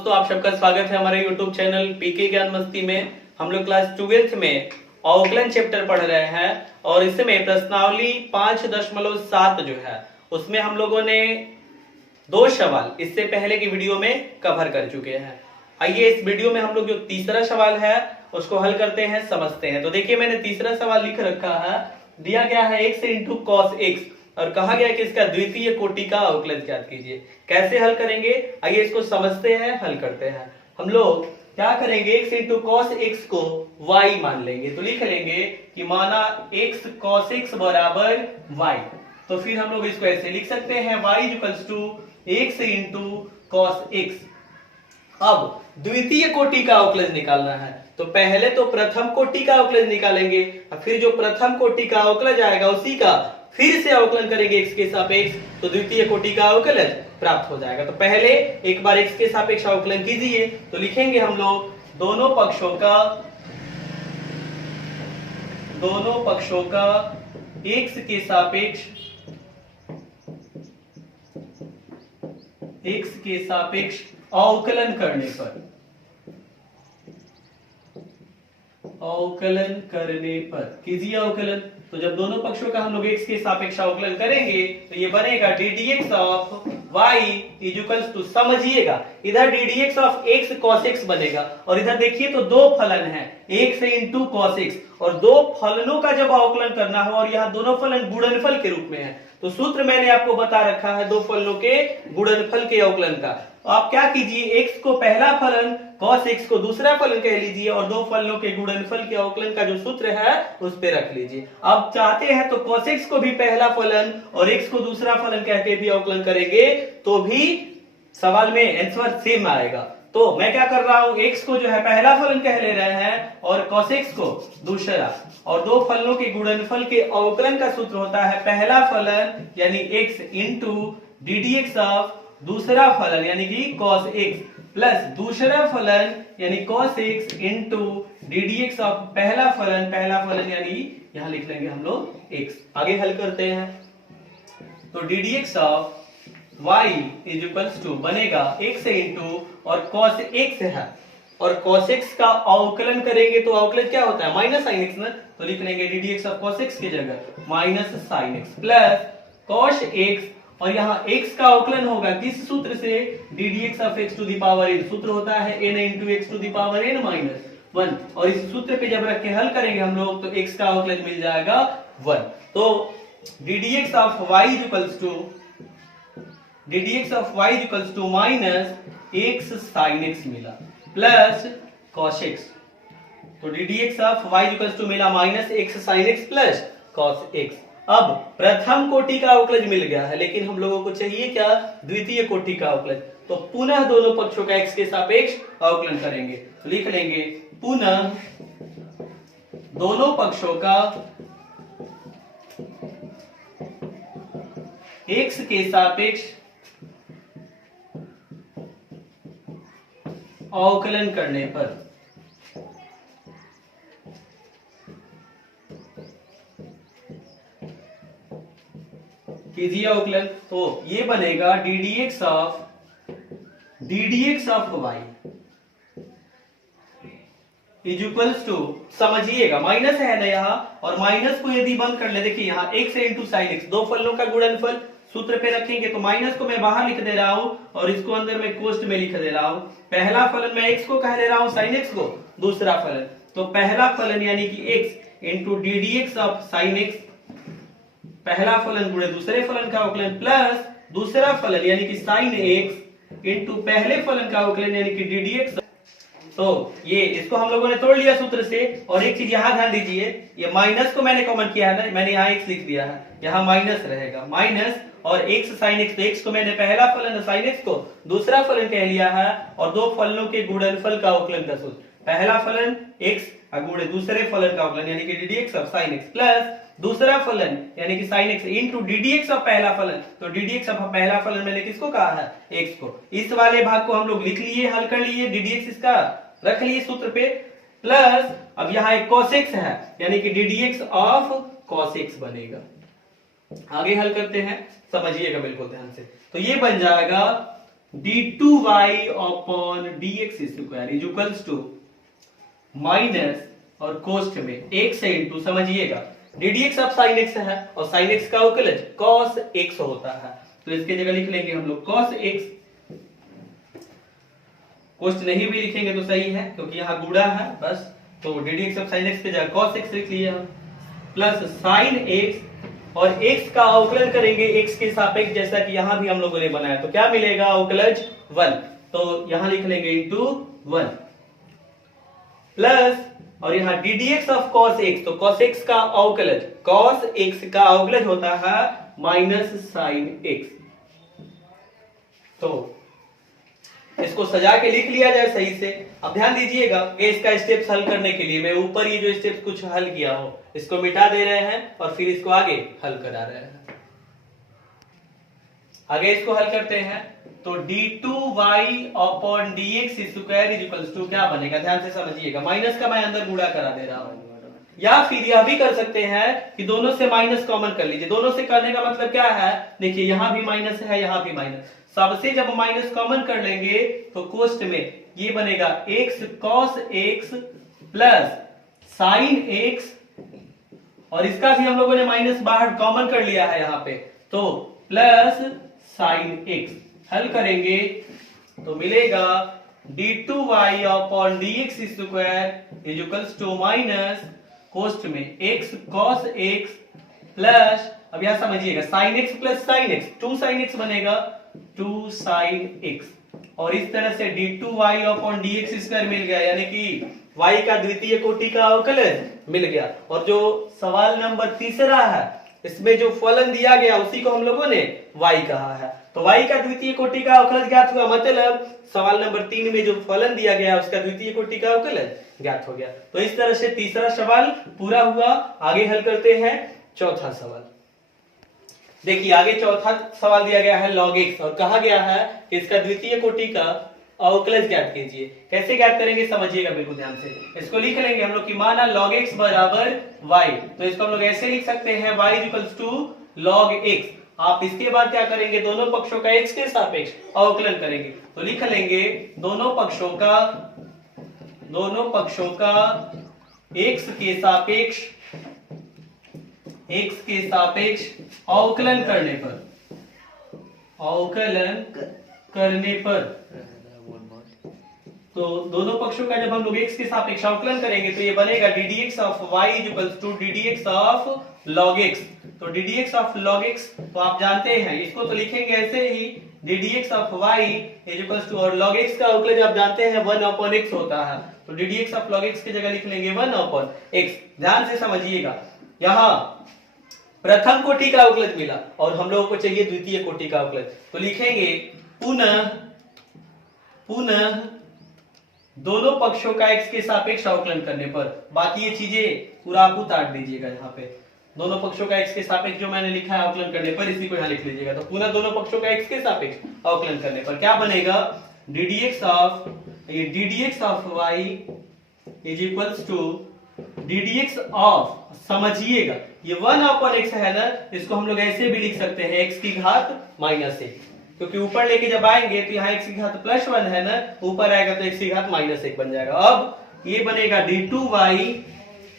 दोस्तों, आप सबका स्वागत है हमारे YouTube चैनल पीके ज्ञान मस्ती में। हम लोग क्लास 12th में अवकलन चैप्टर पढ़ रहे हैं और इसमें प्रश्नावली 5.7 जो है उसमें हम लोगों ने 2 सवाल इससे पहले की वीडियो में कवर कर चुके हैं। आइए इस वीडियो में हम लोग जो तीसरा सवाल है उसको हल करते हैं, समझते हैं। तो देखिए, मैंने तीसरा सवाल लिख रखा है, दिया गया है x इंटू कॉस एक्स और कहा गया कि इसका द्वितीय कोटि का अवकलन ज्ञात कीजिए। कैसे हल करेंगे, आइए इसको समझते हैं, हल करते हैं। हम लोग क्या करेंगे, x इंटू कॉस एक्स को y मान लेंगे। तो लिख लेंगे कि माना x cos x बराबर y। तो फिर हम लोग इसको ऐसे लिख सकते हैं, y equals to x into cos x. अब द्वितीय कोटि का अवकलन निकालना है, तो पहले तो प्रथम कोटि का अवकलन निकालेंगे और फिर जो प्रथम कोटि का अवकलन आएगा उसी का फिर से अवकलन करेंगे x के सापेक्ष, तो द्वितीय कोटि का अवकलन प्राप्त हो जाएगा। तो पहले एक बार x के सापेक्ष अवकलन कीजिए। तो लिखेंगे हम लोग दोनों पक्षों का x के सापेक्ष अवकलन करने पर कीजिए अवकलन। तो जब दोनों पक्षों का हम लोग x के सापेक्ष अवकलन करेंगे तो ये बनेगा D D X of y equals to, समझिएगा इधर D D X of x cos x बनेगा और इधर देखिए तो दो फलन है x इंटू cos x, और दो फलनों का जब अवकलन करना हो और यहाँ दोनों फलन गुणनफल के रूप में है, तो सूत्र मैंने आपको बता रखा है दो फलनों के गुणनफल के अवकलन का। तो आप क्या कीजिए, x को पहला फलन cos x को दूसरा फलन कह लीजिए और दो फलनों के गुणनफल के अवकलन का जो सूत्र है उस पे रख लीजिए। अब चाहते हैं तो cos x को भी पहला फलन और x को दूसरा फलन कह के भी अवकलन करेंगे तो भी सवाल में आंसर सेम आएगा। तो मैं क्या कर रहा हूं, x को जो है पहला फलन कह ले रहे हैं और cos x को दूसरा, और दो फलनों के गुणनफल के अवकलन का सूत्र होता है पहला फलन यानी x into D D X of दूसरा फलन यानी कि cos x प्लस दूसरा फलन यानी cos x into D D X of पहला फलन यानी यहां लिख लेंगे हम लोग x। आगे हल करते हैं, तो D D X of y is equals to बनेगा x इंटू और cos x है और cos x का अवकलन करेंगे तो अवकलन क्या होता है, माइनस साइन x ना। तो लिख लेंगे D D X of cos x की जगह minus sine x plus cos x, और यहाँ x का अवकलन होगा किस सूत्र से, D D X of x to the power n, सूत्र होता है n into X to the power n minus 1, और इस सूत्र पे जब रख के हल करेंगे हम लोग तो x का अवकलन मिल जाएगा 1। तो D D X of y equals to minus x sine x मिला प्लस cos x। तो D D X of y equals to मिला minus x sine x plus cos x। अब प्रथम कोटि का अवकलन मिल गया है, लेकिन हम लोगों को चाहिए क्या, द्वितीय कोटि का अवकलन। तो पुनः दोनों पक्षों का x के सापेक्ष अवकलन करेंगे। तो लिख लेंगे पुनः दोनों पक्षों का x के सापेक्ष अवकलन करने पर कीजिए अवकलन। तो ये बनेगा D D X of y is equals to, समझिएगा माइनस है ना यहाँ, और माइनस को यदि बंद कर ले, देखिए यहाँ x इंटू साइन x, दो फलनों का गुणनफल सूत्र पे रखेंगे तो माइनस को मैं बाहर लिख दे रहा हूं और इसको अंदर में कोष्ठ में लिख दे रहा हूं। पहला फलन मैं x को कह दे रहा हूं, साइन x को दूसरा फलन, तो पहला फलन यानी कि x into D D X of sine x, पहला फलन गुणे दूसरे फलन का अवकलन प्लस दूसरा फलन यानी कि साइन x इंटू पहले फलन का अवकलन यानी कि डी डी एक्स। तो ये इसको हम लोगों ने तोड़ लिया सूत्र से। और एक चीज यहां ध्यान दीजिए, ये माइनस को मैंने कॉमन किया है ना, मैंने यहाँ x लिख दिया है, यहाँ माइनस रहेगा, माइनस और x साइन x, तो x को मैंने पहला फलन साइन x को दूसरा फलन कह लिया है और दो फलनों के गुणनफल का अवकलन का सूत्र, पहला फलन x गुणे दूसरे फलन का अवकलन यानी कि D D X of sine x plus दूसरा फलन यानी कि sin x into D D X of पहला फलन। तो डी डी एक्स ऑफ पहला फलन मैंने किसको कहा है, x को। इस वाले भाग को हम लोग लिख लिए, हल कर लिए, डी डी एक्स इसका रख लिए सूत्र पे, प्लस अब यहाँ एक cos x है यानी कि D D X of cos x बनेगा। आगे हल करते हैं, समझिएगा बिल्कुल ध्यान से। तो ये बन जाएगा d2y upon dx square is equals to minus और कोष्ठ में एक से इंटू, समझिएगा ddx अब sin x है और sin x का अवकलज cos x होता है, तो इसके जगह लिख लेंगे हम लोग cos x। कोष्ठ नहीं भी लिखेंगे तो सही है क्योंकि यहाँ गुणा है बस, तो ddx अब sin x के जगह cos x लिख लिया हम, प्लस sin x और x का अवकलन करेंगे x के सापेक्ष, जैसा कि यहां भी हम लोगों ने बनाया, तो क्या मिलेगा अवकलज 1, तो यहां लिख लेंगे इंटू 1 प्लस और यहाँ ddx ऑफ cos x, तो cos x का अवकलज, cos x का अवकलज होता है माइनस sin x। तो इसको सजा के लिख लिया जाए सही से। अब ध्यान दीजिएगा कि इसका स्टेप्स हल करने के लिए मैं ऊपर ये जो स्टेप्स कुछ हल किया हो इसको मिटा दे रहे हैं और फिर इसको आगे हल करा रहे हैं। आगे इसको हल करते हैं, तो d2y upon dx square is equals to क्या बनेगा, ध्यान से समझिएगा, माइनस का मैं अंदर गुणा करा दे रहा हूं, या फिर यह भी कर सकते हैं कि दोनों से माइनस कॉमन कर लीजिए। दोनों से करने का मतलब क्या है, देखिए यहां भी माइनस है यहां भी माइनस, सबसे जब माइनस कॉमन कर लेंगे तो कोष्ठ में ये बनेगा x cos x plus sin x, और इसका भी हम लोगों ने माइनस बाहर कॉमन कर लिया है यहाँ पे, तो प्लस sin x। हल करेंगे तो मिलेगा d2y upon dx square is equals to minus कोष्ठ में x cos x प्लस, अब यहां समझिएगा sin x plus sin x, 2 sin x बनेगा 2 sin x, और इस तरह से d2y अपॉन dx स्क्वायर मिल गया, यानी कि y का द्वितीय कोटि का अवकलन मिल गया। और जो सवाल नंबर तीसरा है इसमें जो फलन दिया गया उसी को हम लोगों ने y कहा है, तो y का द्वितीय कोटि का अवकलन ज्ञात हुआ, मतलब सवाल नंबर 3 में जो फलन दिया गया उसका द्वितीय कोटि का अवकलन ज्ञात हो गया। तो इस तरह से तीसरा सवाल पूरा हुआ। आगे हल करते हैं चौथा सवाल। देखिए आगे चौथा सवाल दिया गया है log x, और कहा गया है कि इसका द्वितीय कोटि का अवकलज ज्ञात कीजिए। कैसे ज्ञात करेंगे समझिएगा बिल्कुल ध्यान से। इसको लिख लेंगे हम लोग कि माना log x बराबर y, तो इसको हम लोग ऐसे लिख सकते हैं y equals to log x। आप इसके बाद क्या करेंगे, दोनों पक्षों का x के सापेक्ष अवकलन करेंगे, तो लिख लेंगे दोनों पक्षों का x के सापेक्ष अवकलन करने पर तो दोनों पक्षों का जब हम लोग x के सापेक्ष अवकलन करेंगे तो ये बनेगा ddx of y is equals to ddx of log x। तो ddx ऑफ log x तो आप जानते हैं, इसको तो लिखेंगे ऐसे ही ddx of y is equals to, और log x का अवकलज आप जानते हैं 1 अपॉन x होता है, तो ddx ऑफ log x की जगह लिख लेंगे 1 अपॉन x। ध्यान से समझिएगा, यहाँ प्रथम कोटि का अवकलज मिला और हम लोगों को चाहिए द्वितीय कोटि का अवकलज, तो लिखेंगे पुनः दोनों पक्षों का x के सापेक्ष अवकलन करने पर। बाकी ये चीजें पूरा आप उतार दीजिएगा, यहाँ पे दोनों पक्षों का x के सापेक्ष जो मैंने लिखा है अवकलन करने पर, इसी को यहाँ लिख लीजिएगा। तो पुनः दोनों पक्षों का x के सापेक्ष अवकलन करने पर क्या बनेगा, ddx of y is equals to ddx of, समझिएगा ये 1 अपॉन x है ना, इसको हम लोग ऐसे भी लिख सकते हैं x की घात माइनस 1, क्योंकि ऊपर लेके जब आएंगे तो यहाँ x की घात प्लस 1 है ना, ऊपर आएगा तो x की घात माइनस 1 बन जाएगा। अब ये बनेगा d2y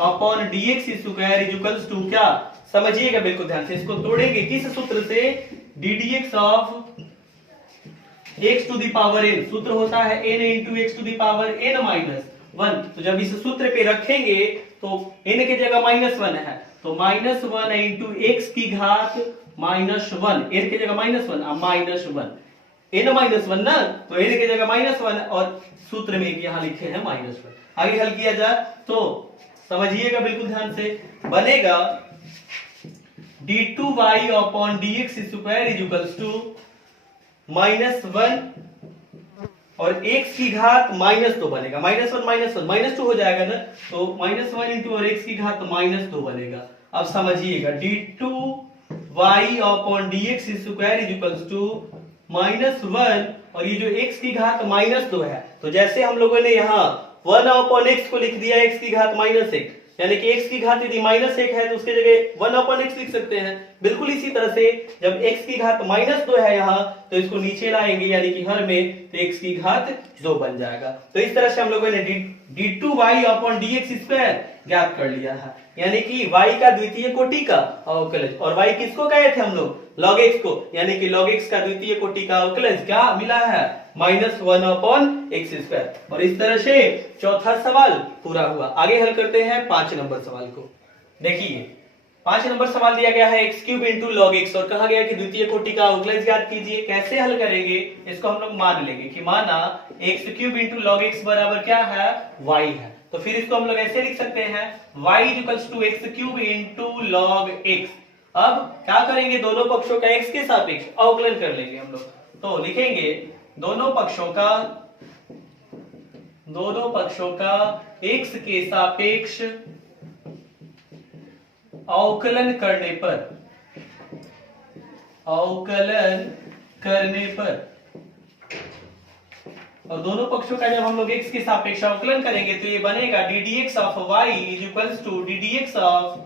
upon dx square is equals to क्या, समझिएगा बिल्कुल ध्यान से, इसको तोड़ेंगे किस सूत्र से, ddx of x to the power n, सूत्र होता है n into x to the power n minus 1, तो जब इस सूत्र पे रखेंगे तो n की जगह -1 है, तो -1 इंटू x की घात -1, n की जगह -1 n -1 ना, तो n की जगह -1 और सूत्र में यहाँ लिखे हैं -1। आगे हल किया जाए तो समझिएगा बिल्कुल ध्यान से, बनेगा d2y upon dx square is equals to -1 और x की घात -2 बनेगा, -1 -2 हो जाएगा ना, तो -1 इंटू और x की घात -2 बनेगा। अब समझिएगा d2y upon dx square is equals to -1 और ये जो x की घात -2 है, तो जैसे हम लोगों ने यहाँ 1 अपॉन x को लिख दिया x की घात -1, यानी कि x की घात यदि -1 है तो उसके जगह 1/x लिख सकते हैं। बिल्कुल इसी तरह से जब x की घात -2 है यहाँ तो इसको नीचे लाएंगे यानी कि हर में तो x की घात 2 बन जाएगा। तो इस तरह से हम लोगों ने d2y/dx² ज्ञात कर लिया है, यानी कि y का द्वितीय कोटि का अवकलज। और y किसको कहे थे हम लोग? log x को, यानी कि log x का द्वितीय कोटि का अवकलज क्या मिला है? -1/x²। और इस तरह से चौथा सवाल पूरा हुआ। आगे हल करते हैं 5 नंबर सवाल को। देखिए 5 नंबर सवाल दिया गया है x³ इंटू log x और कहा गया कि द्वितीय कोटि का अवकलज ज्ञात कीजिए। कैसे हल करेंगे इसको हम लोग मान लेंगे कि माना x³ इंटू log x बराबर क्या है? y है। तो फिर इसको हम लोग ऐसे लिख सकते हैं y = x³ into log x। अब क्या करेंगे? दोनों पक्षों का x के सापेक्ष अवकलन कर लेंगे हम लोग। तो लिखेंगे दोनों पक्षों का x के सापेक्ष अवकलन करने पर और दोनों पक्षों का जब हम लोग x के सापेक्ष अवकलन करेंगे तो ये बनेगा ddx of y = ddx of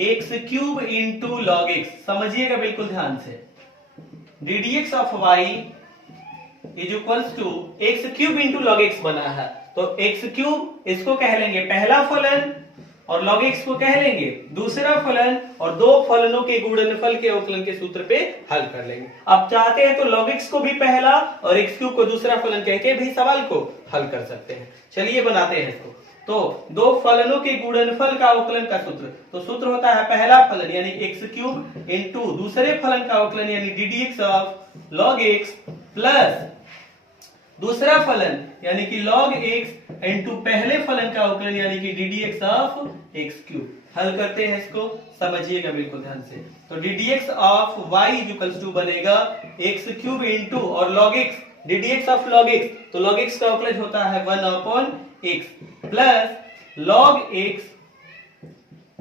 x³ into log x। समझिएगा बिल्कुल ध्यान से, ddx of y = x³ into log x बना है। तो x³ इसको कह लेंगे पहला फलन और log x को कह लेंगे दूसरा फलन, और दो फलनों के गुणनफल के अवकलन के सूत्र पे हल कर लेंगे। अब चाहते हैं तो log x को भी पहला और x³ को दूसरा फलन कह के भी सवाल को हल कर सकते हैं। चलिए बनाते हैं इसको। तो दो फलनों के गुणनफल का अवकलन का सूत्र, तो सूत्र होता है पहला फलन यानी x³ इंटू दूसरे फलन का अवकलन यानी ddx of log x plus दूसरा फलन यानी कि log x इंटू पहले फलन का अवकलन यानी कि ddx ऑफ x³। हल करते हैं इसको, समझिएगा बिल्कुल ध्यान से। तो ddx ऑफ y = बनेगा x³ इंटू और log x, ddx of log x, तो log x का अवकलन होता है 1/x plus log x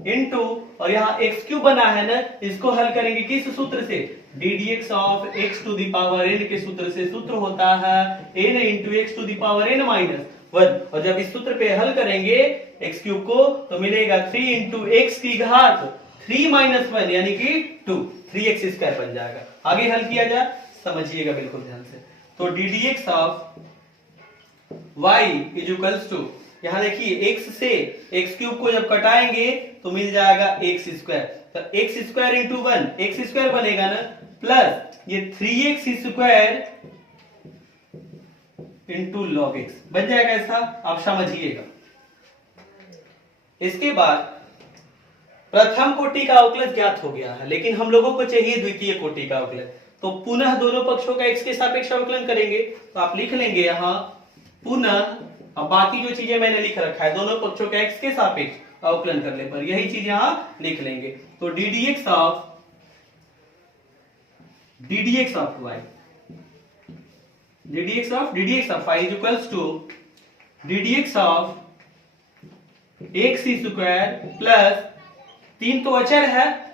into और यहाँ x³ बना है ना, इसको हल करेंगे किस सूत्र से? ddx ऑफ x⁴n के सूत्र से। सूत्र होता है n इंटू x⁴n -1। और जब इस सूत्र पे हल करेंगे x³ को तो मिलेगा 3 इंटू x की घात 3 - 1 यानी कि 2, 3x² बन जाएगा। आगे हल किया जाए, समझिएगा बिल्कुल ध्यान से। तो ddx ऑफ y = यहाँ देखिए x से x³ को जब कटाएंगे तो मिल जाएगा x²। तो x² इंटू 1 x² बनेगा ना, प्लस ये 3x² इंटू log x बन जाएगा ऐसा। आप समझिएगा। इसके बाद प्रथम कोटि का अवकलज ज्ञात हो गया है, लेकिन हम लोगों को चाहिए द्वितीय कोटि का अवकलज। तो पुनः दोनों पक्षों का x के सापेक्ष अवकलन करेंगे। तो आप लिख लेंगे यहाँ पुनः, अब बाकी जो चीजें मैंने लिख रखा है दोनों पक्षों का x के सापेक्ष अवकलन करने पर यही चीज यहाँ लिख लेंगे। तो ddx of y ddx of y = ddx of x² plus 3 तो अचर है।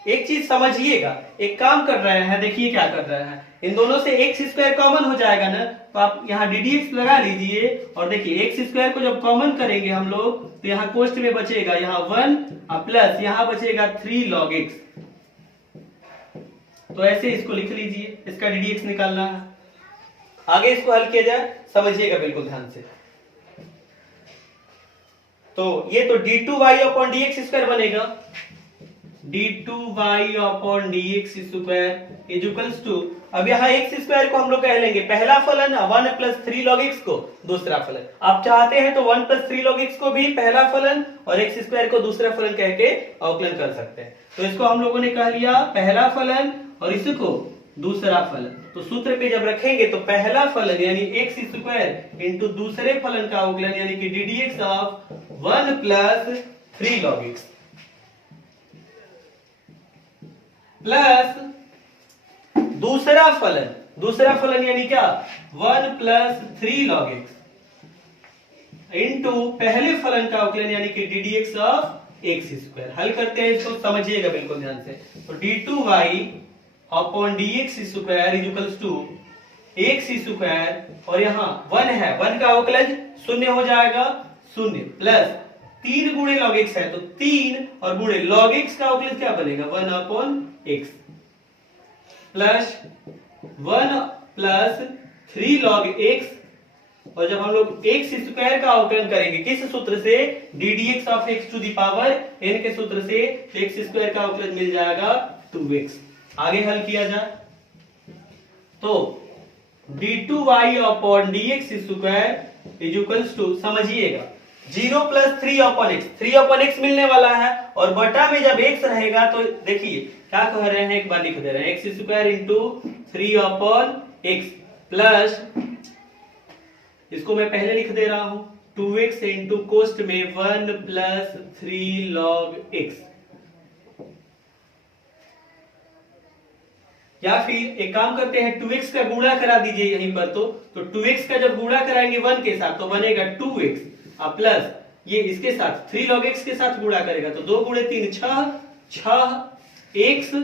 एक चीज समझिएगा, एक काम कर रहे हैं, देखिए क्या कर रहे हैं, इन दोनों से x² कॉमन हो जाएगा ना, तो आप यहाँ ddx लगा लीजिए और देखिए x² को जब कॉमन करेंगे हम लोग तो यहाँ कोष्ठ में बचेगा यहाँ 1 प्लस यहाँ बचेगा 3 log x। तो ऐसे इसको लिख लीजिए, इसका ddx निकालना है। आगे इसको हल किया जाए, समझिएगा बिल्कुल ध्यान से। तो ये तो d2y/dx² बनेगा, d2y/dx²। अब यहाँ x² को हम लोग कह लेंगे पहला फलन 1 + 3 log x को दूसरा फलन। आप चाहते हैं तो 1 + 3 log x को भी पहला फलन और x² को दूसरा फलन कह के अवकलन कर सकते हैं। तो इसको हम लोगों ने कह लिया पहला फलन और इसको दूसरा फलन। तो सूत्र पे जब रखेंगे तो पहला फलन यानी x² इंटू दूसरे फलन का अवकलन यानी कि ddx of 1 + 3 log x plus दूसरा फलन यानी क्या 1 + 3 log x इंटू पहले फलन का अवकलन यानी कि ddx ऑफ x²। हल करते हैं इसको, समझिएगा बिल्कुल ध्यान से। तो d2y/dx² x² और यहाँ 1 है, 1 का अवकलन 0 हो जाएगा, 0 प्लस 3 गुणे log x है तो 3 और गुणे log x का अवकलन क्या बनेगा 1/x plus 1 plus 3 log x, और जब हम लोग x स्क्वायर का अवकलन करेंगे किस सूत्र से ddx of x to the power n के सूत्र से, तो x स्क्वायर का अवकलन मिल जाएगा 2x। आगे हल किया जाए तो d2y upon dx square is equals to, समझिएगा 0 प्लस 3/x मिलने वाला है, और बटा में जब x रहेगा तो देखिए क्या कह रहे हैं, एक बार लिख दे रहे हैं x square into 3/x plus, इसको मैं पहले लिख दे रहा हूं 2x इंटू कोष्ट में 1 प्लस 3 log x, या फिर एक काम करते हैं 2x का गुणा करा दीजिए यहीं पर, तो 2x का जब गुणा कराएंगे 1 के साथ तो बनेगा 2x प्लस ये इसके साथ 3 log x के साथ गुणा करेगा तो 2 गुणे 3 6 x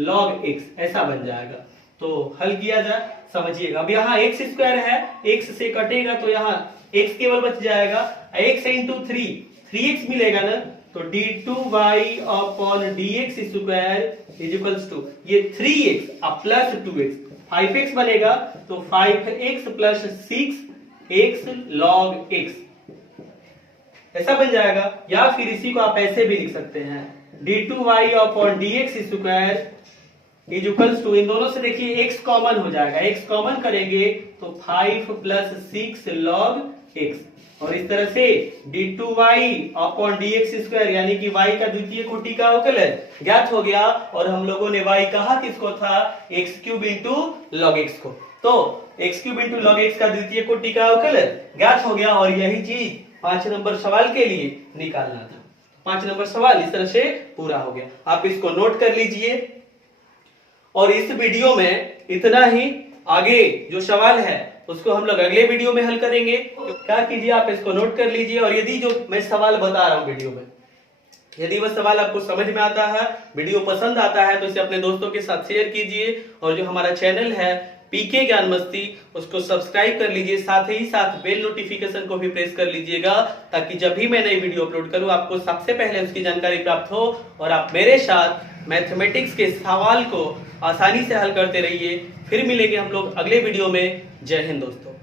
log x, ऐसा बन जाएगा। तो हल किया जाए, समझिएगा अब यहाँ x स्क्वायर है, x से कटेगा तो यहाँ x केवल बच जाएगा, x इंटू 3x मिलेगा ना, तो d2y upon dx square is equals to ये 3x प्लस 2x 5x बनेगा, तो 5x plus 6x log x, ऐसा बन जाएगा। या फिर इसी को आप ऐसे भी लिख सकते हैं d2y upon dx square is equals to, इन दोनों से देखिए x कॉमन हो जाएगा, x कॉमन करेंगे तो 5 प्लस 6 log x, और इस तरह से d2y अपॉन dx स्क्वायर यानी कि y का द्वितीय कोटि का अवकलन ज्ञात हो गया, और हम लोगों ने y कहा किसको था x cube into log x को, तो x cube into log x का द्वितीय कोटि का अवकलन ज्ञात हो गया, और यही चीज 5 नंबर सवाल के लिए निकालना था। 5 नंबर सवाल इस तरह से पूरा हो गया, आप इसको नोट कर लीजिए। और इस वीडियो में इतना ही, आगे जो सवाल है उसको हम लोग अगले वीडियो में हल करेंगे। तो क्या कीजिए आप इसको नोट कर लीजिए, और यदि जो मैं सवाल बता रहा हूं वीडियो में, यदि वह सवाल आपको समझ में आता है, वीडियो पसंद आता है, तो इसे अपने दोस्तों के साथ शेयर कीजिए, और जो हमारा चैनल है पीके ज्ञान मस्ती उसको सब्सक्राइब कर लीजिए, साथ ही साथ बेल नोटिफिकेशन को भी प्रेस कर लीजिएगा, ताकि जब भी मैं नई वीडियो अपलोड करूं आपको सबसे पहले उसकी जानकारी प्राप्त हो, और आप मेरे साथ मैथमेटिक्स के सवाल को आसानी से हल करते रहिए। फिर मिलेंगे हम लोग अगले वीडियो में। जय हिंद दोस्तों।